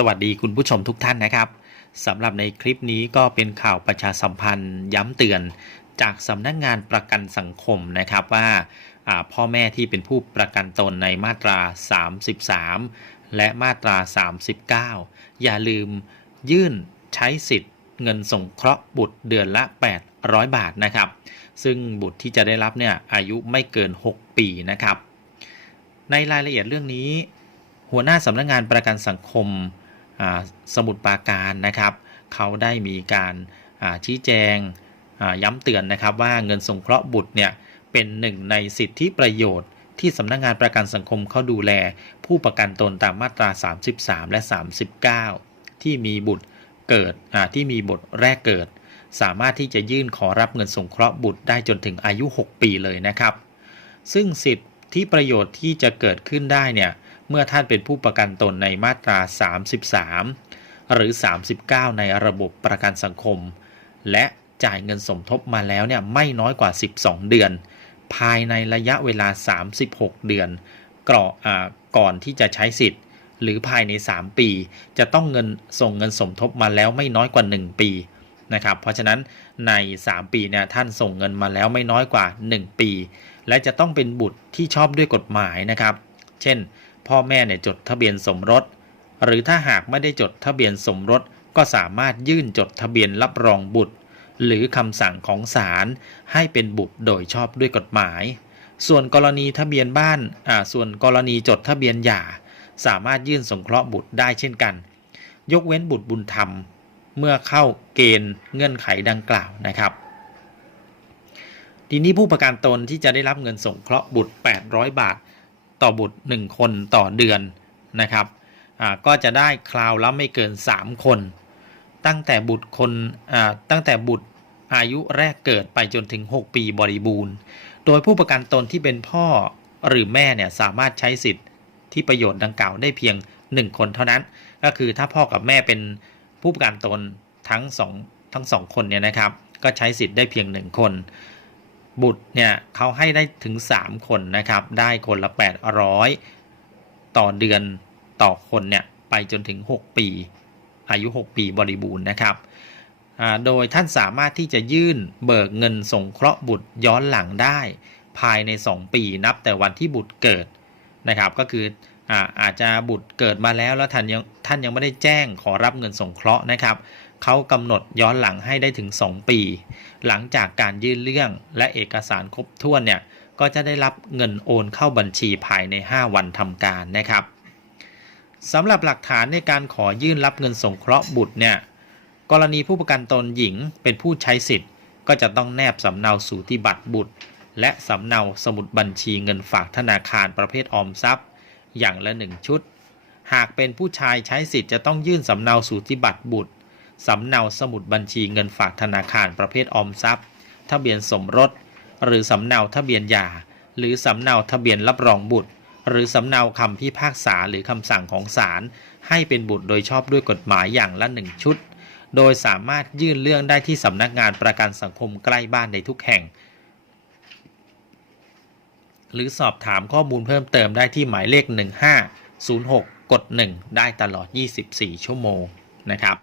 สวัสดีคุณผู้ชมทุกท่านนะครับสำหรับในคลิปนี้ก็เป็นข่าวประชาสัมพันธ์ย้ำเตือนจากสำนักงานประกันสังคมนะครับว่าพ่อแม่ที่เป็นผู้ประกันตนในมาตรา 33 และมาตรา 39 อย่าลืมยื่นใช้สิทธิ์เงินสงเคราะห์บุตรเดือนละ 800 บาทนะครับ ซึ่งบุตรที่จะได้รับเนี่ยอายุไม่เกิน 6 ปีนะครับ ในรายละเอียดเรื่องนี้ หัวหน้าสำนักงานประกันสังคม สมุทรปราการนะครับ เขาได้มีการชี้แจงย้ำเตือนนะครับว่าเงินสงเคราะห์บุตรเนี่ยเป็นหนึ่งในสิทธิประโยชน์ ที่สำนักงานประกันสังคมเขาดูแล ผู้ประกันตนตามมาตรา 33 และ 39 ที่มีบุตรเกิดที่มีบุตรแรกเกิด สามารถที่จะยื่นขอรับเงินสงเคราะห์บุตรได้จนถึงอายุ 6 ปีเลยนะครับ ซึ่งสิทธิประโยชน์ที่จะเกิดขึ้นได้เนี่ย เมื่อท่านเป็นผู้ประกันตนในมาตรา 33 หรือ 39 ในระบบประกันสังคม และจ่ายเงินสมทบมาแล้วเนี่ยไม่น้อยกว่า 12 เดือน ภายในระยะเวลา 36 เดือนกรออ่าก่อนที่จะใช้สิทธิ์ หรือภายใน 3 ปี จะต้องเงินส่งเงินสมทบมาแล้วไม่น้อยกว่า 1 ปีนะครับเพราะฉะนั้นใน 3 ปีเนี่ยท่านส่งเงินมาแล้วไม่น้อยกว่า 1 ปี และจะต้องเป็นบุตรที่ชอบด้วยกฎหมายนะครับ เช่น พ่อแม่เนี่ยจดทะเบียนสมรส หรือถ้าหากไม่ได้จดทะเบียนสมรส ก็สามารถยื่นจดทะเบียนรับรองบุตร หรือคำสั่งของศาลให้เป็นบุตรโดยชอบด้วยกฎหมาย ส่วนกรณีทะเบียนบ้านอ่าส่วนกรณีจดทะเบียนหย่า สามารถยื่นสงเคราะห์บุตรได้เช่นกัน ยกเว้นบุตรบุญธรรม เมื่อเข้าเกณฑ์เงื่อนไขดังกล่าวนะครับทีนี้ผู้ประกันตนที่จะได้รับเงินสงเคราะห์บุตร 800 บาท ต่อบุตร 1 คนต่อเดือนนะครับก็จะได้คราวละไม่เกิน 3 คน ตั้งแต่บุตรคนตั้งแต่บุตรอายุแรกเกิดไปจนถึง 6 ปีบริบูรณ์ โดยผู้ประกันตนที่เป็นพ่อหรือแม่เนี่ยสามารถใช้สิทธิ์ที่ประโยชน์ดังกล่าวได้เพียง 1 คนเท่านั้น ก็คือถ้าพ่อกับแม่เป็นผู้ประกันตนทั้งสองทั้งสองคนเนี่ยนะครับ ก็ใช้สิทธิ์ได้เพียง 1 คน บุตรเนี่ยเขาให้ได้ถึง 3 คนนะครับ ได้คนละ 800 ต่อเดือนต่อคนเนี่ยไปจนถึง 6 ปี อายุ 6 ปีบริบูรณ์นะครับ โดยท่านสามารถที่จะยื่นเบิกเงินสงเคราะห์บุตรย้อนหลังได้ ภายใน 2 ปีนับแต่วันที่บุตรเกิดนะครับ ก็คือ อาอาจจะบุตรเกิดมาแล้วแล้วท่านยังท่านยังไม่ได้แจ้งขอรับเงินสงเคราะห์นะครับเขากำหนดย้อนหลังให้ได้ถึง 2 ปี หลังจากการยื่นเรื่องและเอกสารครบถ้วนเนี่ยก็จะได้รับเงินโอนเข้าบัญชีภายใน 5 วันทำการนะครับสำหรับหลักฐานในการขอยื่นรับเงินสงเคราะห์บุตรเนี่ยกรณีผู้ประกันตนหญิงเป็นผู้ใช้สิทธิ์ ก็จะต้องแนบสำเนาสูติบัตรบุตร และสำเนาสมุดบัญชีเงินฝากธนาคารประเภทออมทรัพย์ อย่างละหนึ่งชุด หากเป็นผู้ชายใช้สิทธิ์จะต้องยื่นสำเนาสูติบัตรบุตรสำเนาสมุดบัญชีเงินฝากธนาคารประเภทออมทรัพย์ ทะเบียนสมรส หรือสำเนาทะเบียนหย่า หรือสำเนาทะเบียนรับรองบุตร หรือสำเนาคำพิพากษาหรือคำสั่งของศาลให้เป็นบุตรโดยชอบด้วยกฎหมายอย่างละหนึ่งชุด โดยสามารถยื่นเรื่องได้ที่สำนักงานประกันสังคมใกล้บ้านในทุกแห่ง หรือสอบถามข้อมูลเพิ่มเติมได้ที่หมายเลข 1506 กด 1 ได้ตลอด 24 ชั่วโมงนะครับ